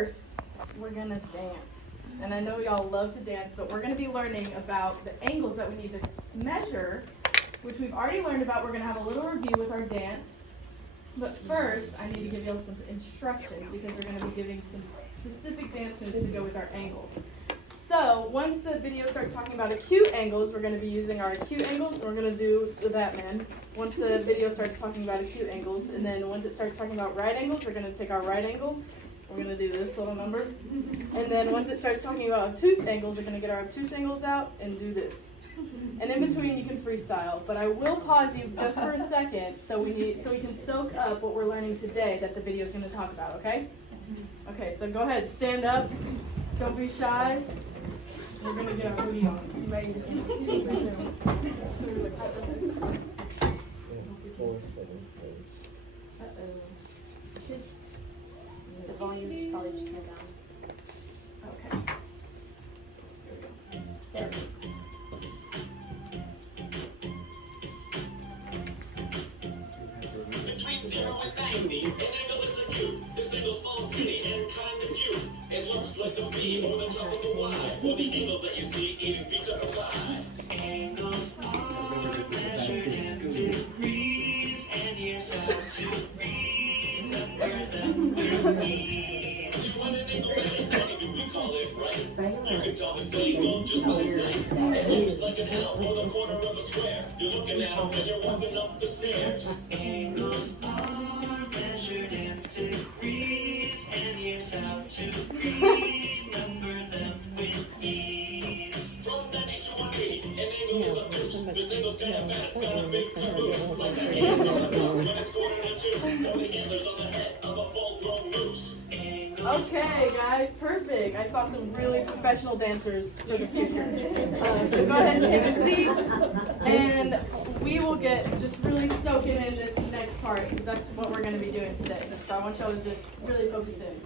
first, we're going to dance. And I know y'all love to dance, but we're going to be learning about the angles that we need to measure, which we've already learned about. We're going to have a little review with our dance. But first, I need to give y'all some instructions because we're going to be giving some specific dance moves to go with our angles. So once the video starts talking about acute angles, we're going to be using our acute angles, and we're going to do the Batman. Once the video starts talking about acute angles, and then once it starts talking about right angles, we're going to take our right angle. We're going to do this little number. And then once it starts talking about obtuse angles, we're going to get our obtuse angles out and do this. And in between, you can freestyle. But I will pause you just for a second so we can soak up what we're learning today that the video is going to talk about, okay? Okay, so go ahead. Stand up. Don't be shy. We're going to get our hoodie on. You ready to dance? 4, 7, 6. The volume is probably just turned down. Okay. There. Between 0 and 90, an angle is acute. This angle's small, skinny, and kind of cute. It looks like a V or the top of a Y. For the angles that you see eating pizza or pie. Angles are measured in degrees, and here's how to remember them with ease. When an angle measures 90, we call it right. You can tell this angle just by sight. It looks like an L or the corner of a square. You're looking out and you're walking up the stairs. Angles are measured in degrees, and here's how to remember them with ease. From 90 to 180, an angle is obtuse. This angle's kinda fast, got a big caboose. Like that angle on the cup when it's quarter to 2. Or the antlers on the head of a full-grown moose. Okay, guys, perfect. I saw some really professional dancers for the future. So go ahead and take a seat, and we will get just really soaking in this next part because that's what we're going to be doing today. So I want y'all to just really focus in.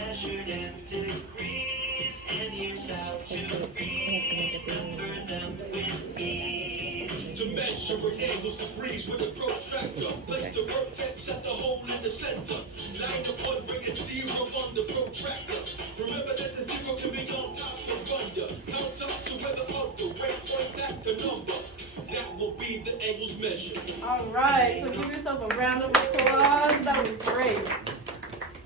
Measured in degrees, and here's how to remember them with ease. To measure an angle's degrees with a protractor, place the vertex at the hole in the center. Line upon bring it 0 on the protractor. Remember that the 0 can be on top and under. Count up to where the other rate points at the number. That will be the angle's measure. All right, so give yourself a round of applause. That was great.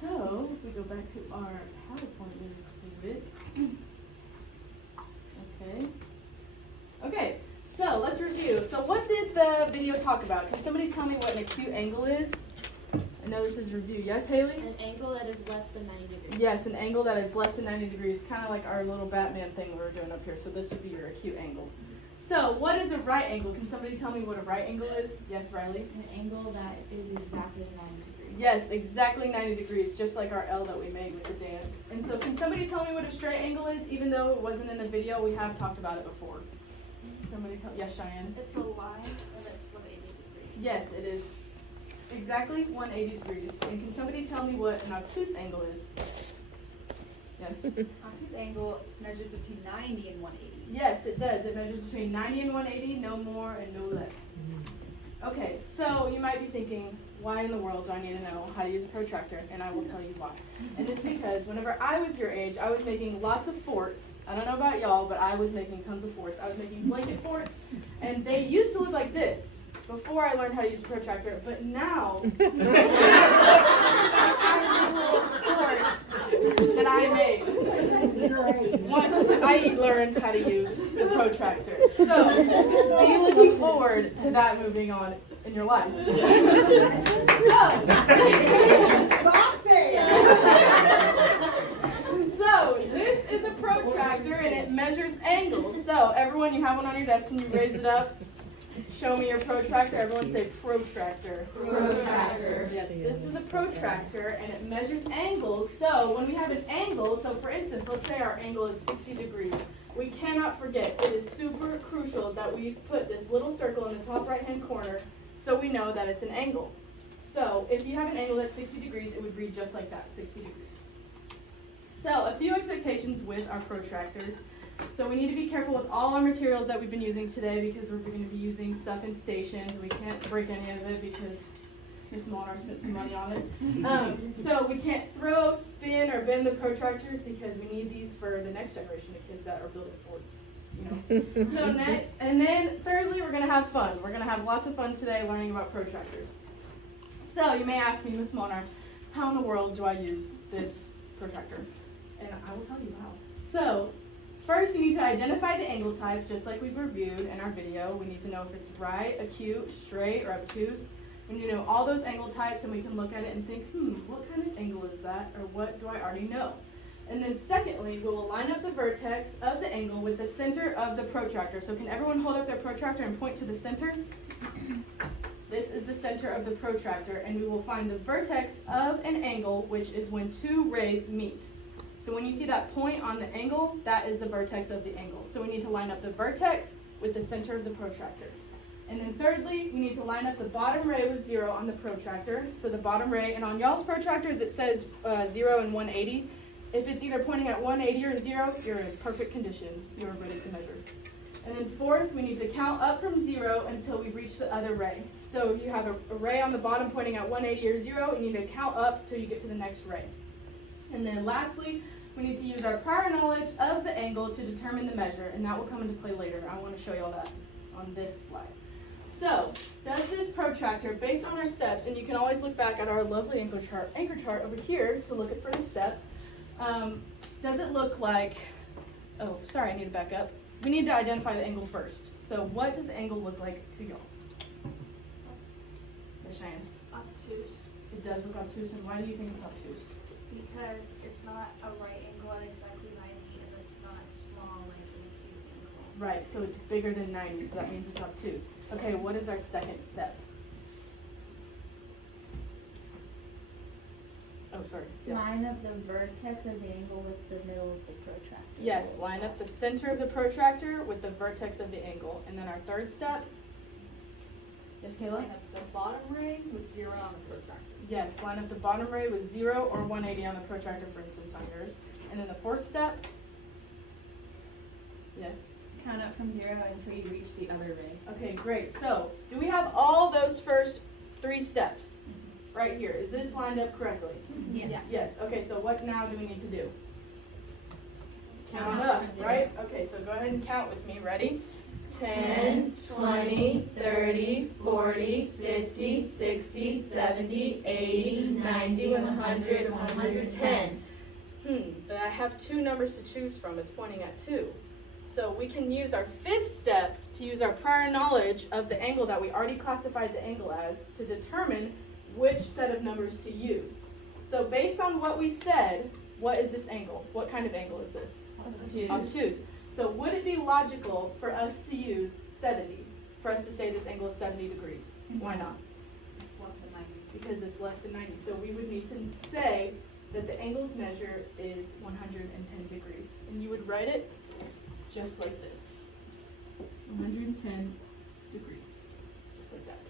So if we go back to our PowerPoint a little bit. Okay, so let's review. So what did the video talk about? Can somebody tell me what an acute angle is? I know this is review. Yes, Haley? An angle that is less than 90 degrees. Yes, an angle that is less than 90 degrees, kind of like our little Batman thing we were doing up here. So this would be your acute angle. So what is a right angle? Can somebody tell me what a right angle is? Yes, Riley? An angle that is exactly 90 degrees. Yes, exactly 90 degrees, just like our L that we made with the dance. And so can somebody tell me what a straight angle is? Even though it wasn't in the video, we have talked about it before. Somebody tell, yes, Cheyenne? It's a line that's 180 degrees. Yes, it is exactly 180 degrees. And can somebody tell me what an obtuse angle is? Yes. Obtuse angle measures between 90 and 180. Yes, it does. It measures between 90 and 180, no more and no less. Okay, so you might be thinking, why in the world do I need to know how to use a protractor? And I will tell you why. And it's because whenever I was your age, I was making lots of forts. I don't know about y'all, but I was making tons of forts. I was making blanket forts, and they used to look like this before I learned how to use a protractor. But now, actual fort that I made once I learned how to use the protractor. So, be looking forward to that moving on in your life. Stop there! So, this is a protractor and it measures angles. So, everyone, you have one on your desk. Can you raise it up? Show me your protractor. Everyone say protractor. Protractor. Yes, this is a protractor and it measures angles. So, when we have an angle, so for instance, let's say our angle is 60 degrees. We cannot forget, it is super crucial that we put this little circle in the top right-hand corner so we know that it's an angle. So, if you have an angle that's 60 degrees, it would read just like that, 60 degrees. So, a few expectations with our protractors. So we need to be careful with all our materials that we've been using today because we're going to be using stuff in stations. We can't break any of it because Miss Molnar spent some money on it. So we can't throw, spin, or bend the protractors because we need these for the next generation of kids that are building forts. You know. So and then thirdly, we're gonna have fun. We're gonna have lots of fun today learning about protractors. So you may ask me, Miss Molnar, how in the world do I use this protractor? And I will tell you how. So first, you need to identify the angle type, just like we've reviewed in our video. We need to know if it's right, acute, straight, or obtuse. We need to know all those angle types, and we can look at it and think, what kind of angle is that, or what do I already know? And then secondly, we will line up the vertex of the angle with the center of the protractor. So can everyone hold up their protractor and point to the center? This is the center of the protractor, and we will find the vertex of an angle, which is when two rays meet. So when you see that point on the angle, that is the vertex of the angle. So we need to line up the vertex with the center of the protractor. And then thirdly, we need to line up the bottom ray with 0 on the protractor. So the bottom ray, and on y'all's protractors it says 0 and 180. If it's either pointing at 180 or 0, you're in perfect condition. You're ready to measure. And then fourth, we need to count up from 0 until we reach the other ray. So you have a ray on the bottom pointing at 180 or 0, you need to count up till you get to the next ray. And then lastly, we need to use our prior knowledge of the angle to determine the measure, and that will come into play later. I want to show you all that on this slide. So, does this protractor, based on our steps, and you can always look back at our lovely anchor chart over here to look at for the steps, does it look like, oh, sorry, I need to back up. We need to identify the angle first. So what does the angle look like to y'all? Miss Cheyenne? Obtuse, It does look obtuse, and why do you think it's obtuse? because it's not a right angle at exactly 90, and it's not small like an acute angle. Right, so it's bigger than 90, so that means it's obtuse. Okay, what is our second step? Oh, sorry. Yes. Line up the vertex of the angle with the middle of the protractor. Yes, line up the center of the protractor with the vertex of the angle. And then our third step. Yes, Kayla? Line up the bottom ray with 0 on the protractor. Yes, line up the bottom ray with 0 or 180 on the protractor, for instance, on yours. And then the fourth step. Yes. Count up from 0 until you reach the other ray. Okay, great. So, do we have all those first 3 steps right here? Is this lined up correctly? Yes. Yes. Okay, so what now do we need to do? Count Count up, from 0. right? Okay, so go ahead and count with me. Ready? 10, 20, 30, 40, 50, 60, 70, 80, 90, 100, 110. But I have 2 numbers to choose from. It's pointing at 2. So we can use our 5th step to use our prior knowledge of the angle that we already classified the angle as to determine which set of numbers to use. So based on what we said, what is this angle? What kind of angle is this? Obtuse. So would it be logical for us to use 70? For us to say this angle is 70 degrees? Why not? It's less than 90. Because it's less than 90. So we would need to say that the angle's measure is 110 degrees. And you would write it just like this. 110 degrees. Just like that.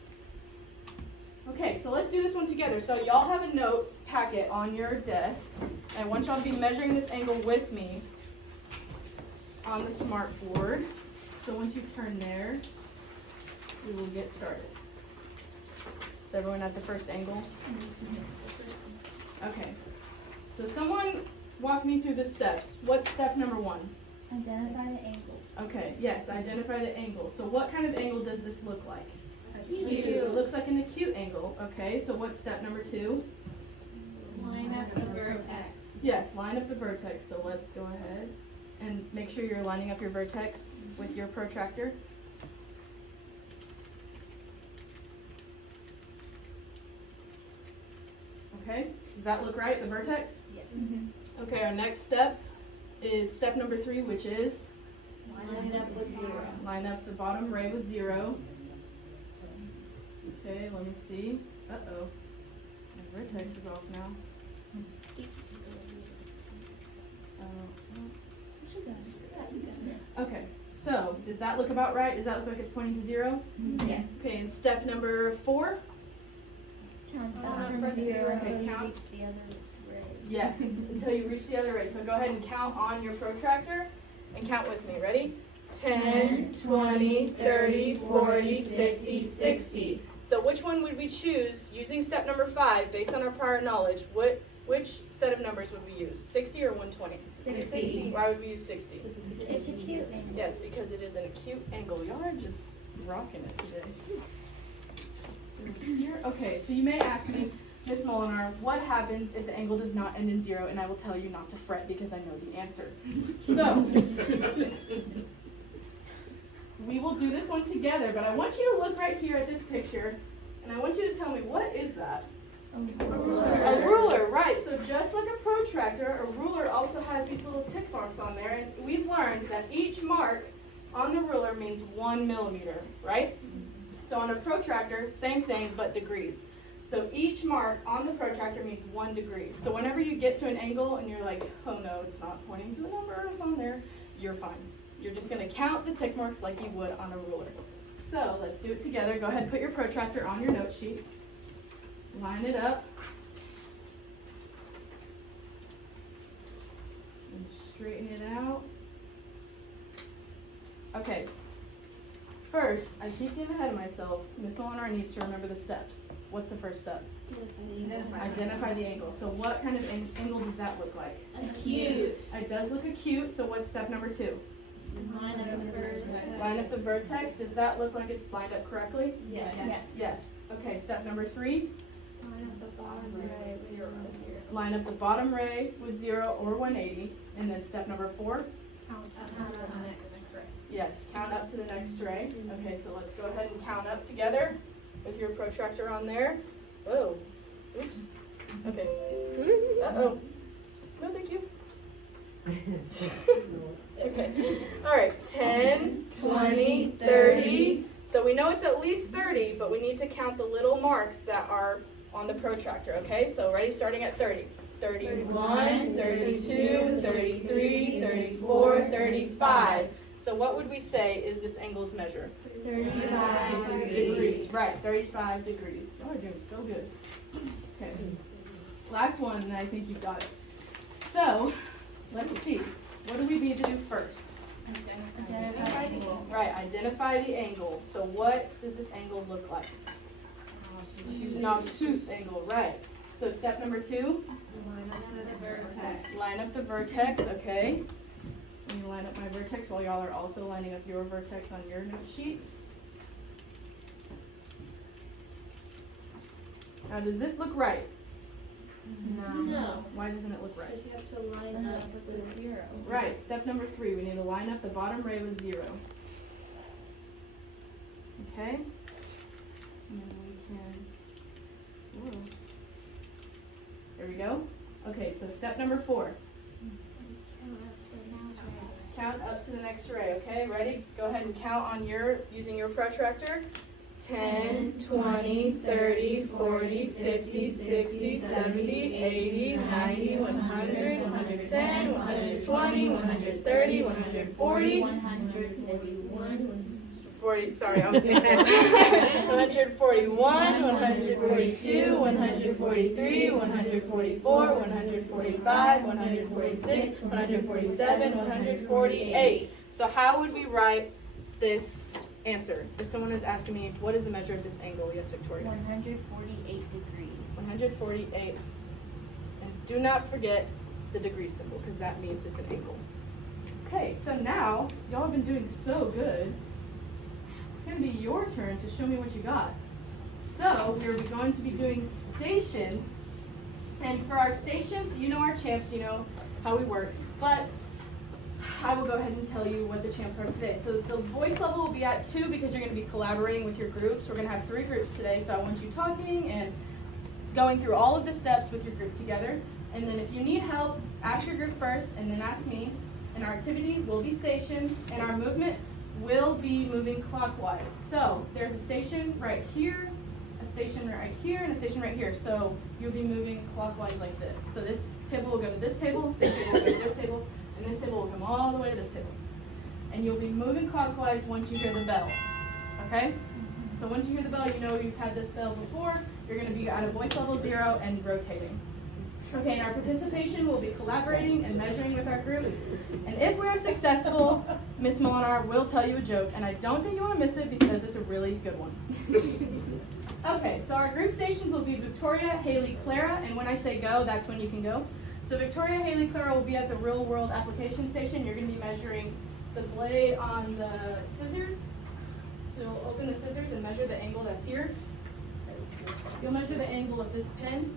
Okay, so let's do this one together. So y'all have a notes packet on your desk. And I want y'all to be measuring this angle with me on the smart board. So once you turn there, we will get started. Is everyone at the first angle? Okay. So someone walk me through the steps. What's step number 1? Identify the angle. Okay, yes, identify the angle. So what kind of angle does this look like? Acute. It looks like an acute angle. Okay, so what's step number 2? Line up the vertex. Yes, line up the vertex. So let's go ahead and make sure you're lining up your vertex with your protractor. Okay, does that look right, the vertex? Yes. Okay, our next step is step number 3, which is Line up with 0. line up the bottom ray with 0. Okay, let me see. Uh-oh. My vertex is off now. Okay, so does that look about right? Does that look like it's pointing to 0? Yes. Okay, and step number 4? Count Count up up from from 0 0. until you Count. reach the other ray. Yes, until you reach the other ray. So go ahead and count on your protractor and count with me. Ready? 10, 20, 30, 40, 50, 60. So which one would we choose using step number 5 based on our prior knowledge? Which set of numbers would we use? 60 or 120? 60. Why would we use 60? It's a cute angle. Yes, because it is an acute angle. Y'all are just rocking it today. Here, okay, so you may ask me, Miss Molinar, what happens if the angle does not end in 0? And I will tell you not to fret because I know the answer. So, we will do this one together, but I want you to look right here at this picture, and I want you to tell me, what is that? A ruler, right. So just like a protractor, a ruler also has these little tick marks on there, and we've learned that each mark on the ruler means 1 millimeter, right? So on a protractor, same thing, but degrees. So each mark on the protractor means 1 degree. So whenever you get to an angle and you're like, oh no, it's not pointing to the number, it's on there, you're fine. You're just gonna count the tick marks like you would on a ruler. So let's do it together. Go ahead and put your protractor on your note sheet. Line it up. And straighten it out. Okay. First, I keep getting ahead of myself. Miss Molinar needs to remember the steps. What's the first step? Identify the angle. So what kind of angle does that look like? Acute. It does look acute, so what's step number 2? Line up the vertex. Line up the vertex. Does that look like it's lined up correctly? Yes. Yes. Okay, step number 3. Line up the bottom ray with 0. Line up the bottom ray with 0 or 180. And then step number 4. Count up to the next ray. Yes, count up to the next ray. Okay, so let's go ahead and count up together with your protractor on there. Whoa. Oops. Okay. Uh-oh. No, thank you. Okay. All right. 10, 20, 30. So we know it's at least 30, but we need to count the little marks that are on the protractor, okay? So ready, starting at 30. 31, 32, 33, 34, 35. So what would we say is this angle's measure? 35 Degrees. Right, 35 degrees. Y'all are doing so good. Okay. Last one, and I think you've got it. So, let's see. What do we need to do first? Identify the angle. Right, identify the angle. So what does this angle look like? An obtuse angle, right. So step number 2, Line up the vertex. line up the vertex, okay. Let me line up my vertex while y'all are also lining up your vertex on your note sheet. Now does this look right? No. Why doesn't it look right? Because you have to line up with 0. Right, step number 3, we need to line up the bottom ray with 0. Okay? And then we can, whoa. There we go. Okay, so step number 4, count up to the next ray, okay? Ready? Go ahead and count on using your protractor. 10, 20, 30, 40, 50, 60, 70, 80, 90, 100, 110, 120, 130, 140, 40, sorry, I was making 141, 142, 143, 144, 145, 146, 147, 148. So how would we write this answer? If someone is asking me, what is the measure of this angle? Yes, Victoria. 148 degrees. 148. And do not forget the degree symbol, because that means it's an angle. Okay, so now, y'all have been doing so good. It's going to be your turn to show me what you got. So, we're going to be doing stations. And for our stations, you know our champs, you know how we work. But I will go ahead and tell you what the champs are today. So the voice level will be at 2 because you're going to be collaborating with your groups. We're going to have 3 groups today, so I want you talking and going through all of the steps with your group together. And then if you need help, ask your group first and then ask me. And our activity will be stations, and our movement will be moving clockwise. So there's a station right here, a station right here, and a station right here. So you'll be moving clockwise like this. So this table will go to this table will go to this table, and this table will come all the way to this table. And you'll be moving clockwise once you hear the bell, okay? So once you hear the bell, you know you've had this bell before. You're going to be at a voice level 0 and rotating. Okay, and our participation will be collaborating and measuring with our group. And if we are successful, Miss Molinar will tell you a joke, and I don't think you want to miss it because it's a really good one. Okay, so our group stations will be Victoria, Haley, Clara, and when I say go, that's when you can go. So Victoria, Haley, Clara will be at the real world application station. You're going to be measuring the blade on the scissors. So you'll open the scissors and measure the angle that's here. You'll measure the angle of this pen.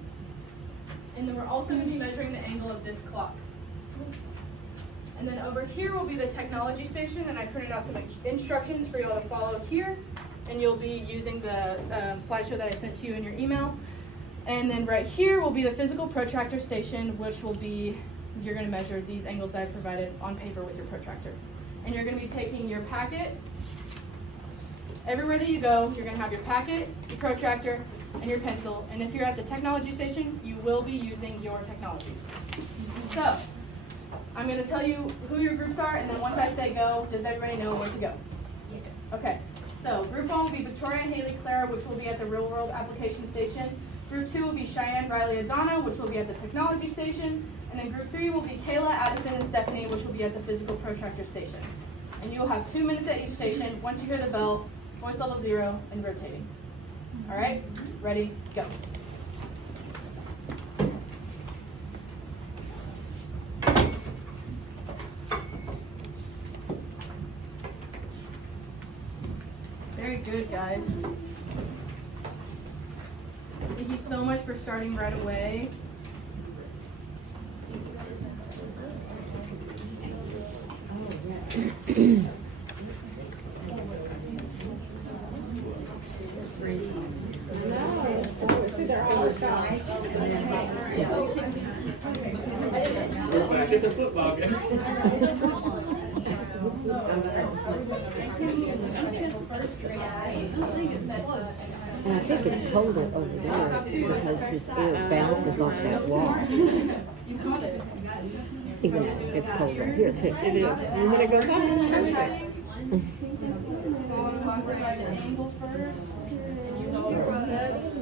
And then we're also going to be measuring the angle of this clock. And then over here will be the technology station, and I printed out some instructions for you all to follow here. And you'll be using the slideshow that I sent to you in your email. And then right here will be the physical protractor station, which will be, you're going to measure these angles that I provided on paper with your protractor. And you're going to be taking your packet. Everywhere that you go, you're going to have your packet, your protractor, and your pencil. And if you're at the technology station, you will be using your technology. So, I'm going to tell you who your groups are, and then once I say go, does everybody know where to go? Yes. Okay. So, group 1 will be Victoria, Haley, Clara, which will be at the real world application station. Group 2 will be Cheyenne, Riley, Adana, which will be at the technology station. And then group 3 will be Kayla, Addison, and Stephanie, which will be at the physical protractor station. And you will have 2 minutes at each station. Once you hear the bell, voice level 0 and rotating. All right, ready, go. Very good, guys. Thank you so much for starting right away. We're back at the football game. And I think it's colder over there because this air bounces off that wall. You caught it. Even though it's colder here too. It is. And when it goes up, it's perfect. Follow clockwise by the angle first. And use all the steps.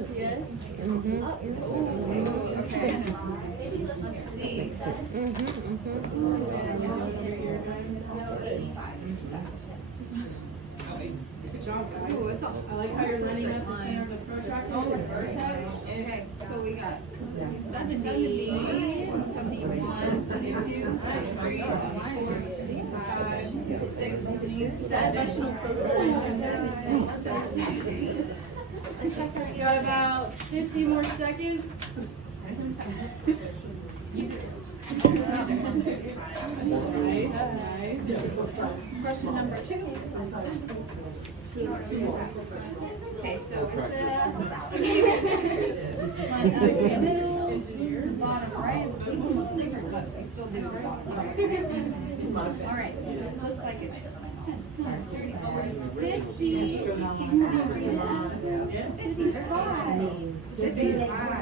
Good job, guys. I like how you're running up the center of the protractor with the vertex. Okay, so we got 70, 71, 72, 73, 74, 75, 67. Professional protractor. Got about 50 more seconds. Nice. Question number 2. Okay, so it's a middle, bottom right. This one looks different, but we still do the bottom right. All right, this looks like it's 10, 20, 30, 40, 50, 55.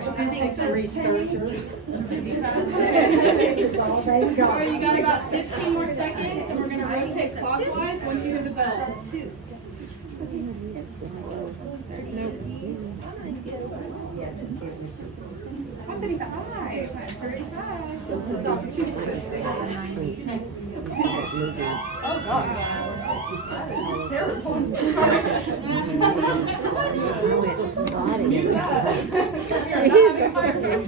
I think so. This is all they've got. Alright, you got about 15 more seconds, and we're going to rotate clockwise once you hear the bell. 2. I'm 35. 35. So it's all 2 to 6 and 90. Oh, God. That is terrible. You got it. We are not having fire drill.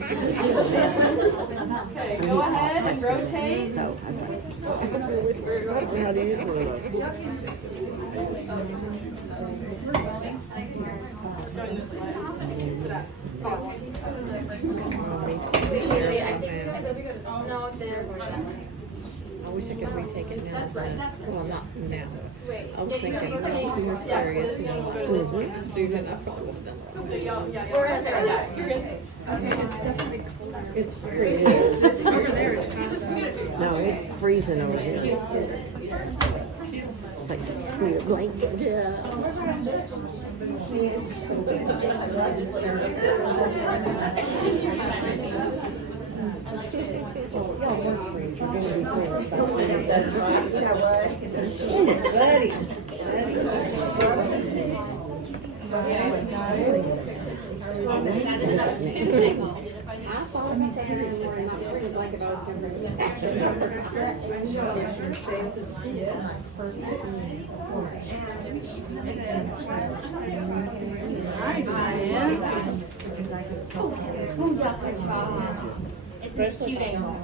Okay, go ahead and rotate. So, how's that? How it is, we're like, Going this way. To that far one. I wish I could retake it now. Well, not now. I was thinking Yeah, more so serious. this one will go to this one. Student, I probably would have done So y'all, yeah, you're good. It's freezing. Over there, it's not. no, it's freezing over here. It's like, put your blanket down. Y'all work freeze, you're gonna be twins. That's right. You know what? Buddy. I thought Like if I was doing Nice, man. It's a cute angle.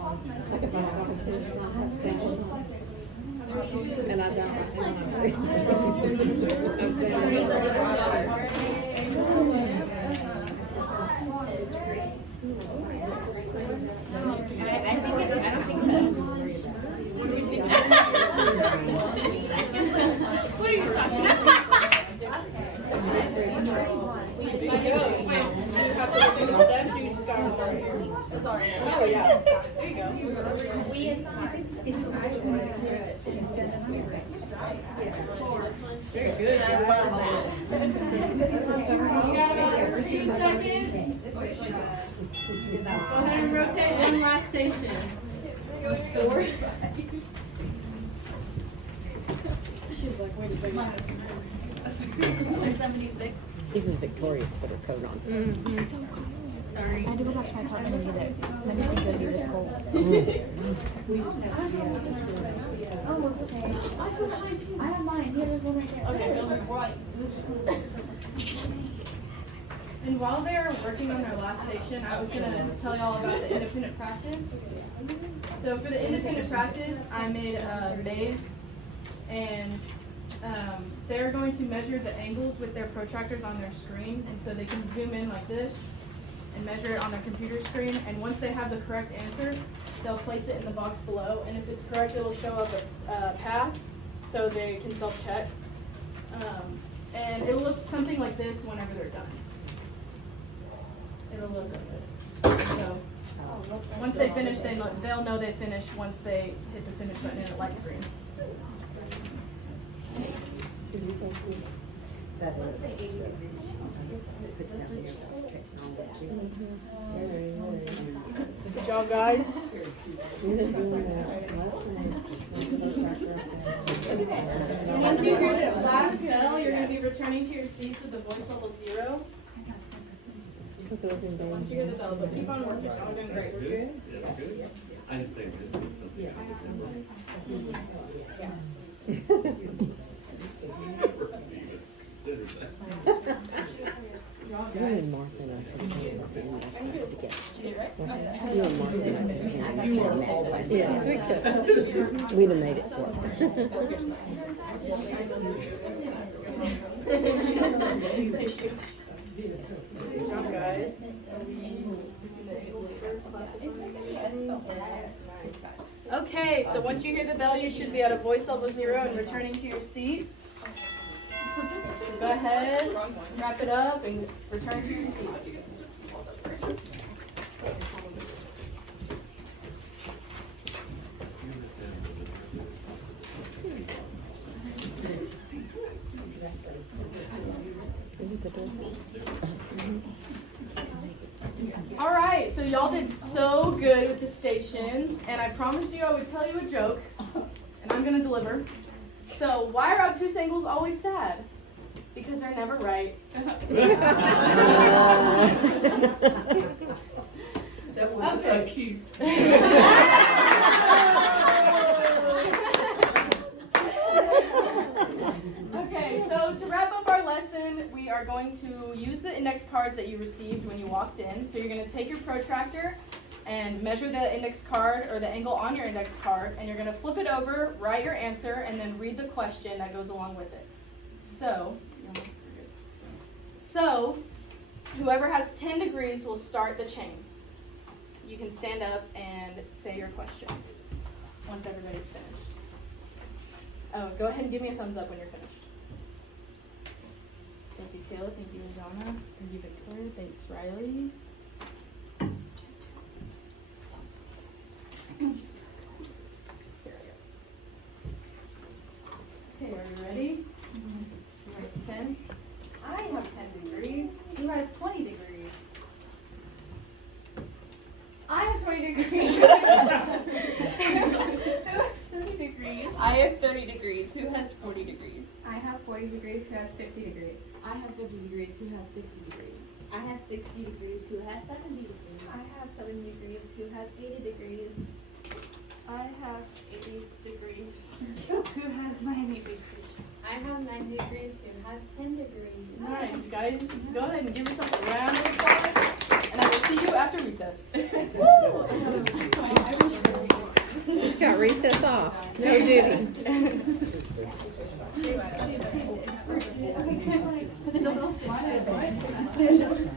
and I don't. I don't think so. What are you talking about? There you go. You have to look at the steps, you just got them over here. It's all right. Oh, yeah. There you go. Very good, guys. You got about 2 seconds. Go ahead and rotate one last station. Even Victoria's put her coat on. Sorry. I had to go back to my apartment and get it. Because I didn't think it would be this cold. Oh, it's okay. I have mine. Here, there's one right there. Okay. And while they're working on their last station, I was going to tell y'all about the independent practice. So for the independent practice, I made a maze, and they're going to measure the angles with their protractors on their screen, and so they can zoom in like this and measure it on their computer screen, and once they have the correct answer, they'll place it in the box below, and if it's correct, it'll show up a path so they can self-check. And it'll look something like this whenever they're done. It'll look like this. So once they finish, they'll know they finished once they hit the finish button in a light screen. That is. Good job, guys. So once you hear this last bell, you're going to be returning to your seats with the voice level 0. Once you hear the bell, but keep on working. Y'all are doing great. That's good. I understand this is something. You and Martha are together. You and Martha. Yes, we could. We'd have made it work. Good job, guys. Okay, so once you hear the bell, you should be at a voice level 0 and returning to your seats. So go ahead, wrap it up, and return to your seats. All right, so y'all did so good with the stations, and I promised you I would tell you a joke, and I'm going to deliver. So, why are obtuse angles always sad? Because they're never right. That was cute. Okay, so to wrap up our lesson, we are going to use the index cards that you received when you walked in. So you're going to take your protractor and measure the index card or the angle on your index card, and you're going to flip it over, write your answer, and then read the question that goes along with it. So whoever has 10 degrees will start the chain. You can stand up and say your question once everybody's finished. Oh, go ahead and give me a thumbs up when you're finished. Thank you, Taylor. Thank you, Donna. Thank you, Victoria. Thanks, Riley. Okay, are you ready? Right, 10. I have 10 degrees. Who has 20 degrees? I have 20 degrees. Who has 30 degrees? I have 30 degrees. Who has 40 degrees? I have 40 degrees. Who has 50 degrees? I have 50 degrees. Who has 60 degrees? I have 60 degrees. Who has 70 degrees? I have 70 degrees. Who has 80 degrees? I have 80 degrees. Who has 90 degrees? I have 90 degrees. Who has 10 degrees? Nice, guys. Go ahead and give yourself a round of applause. And I will see you after recess. Just got recess off. No duty. Okay.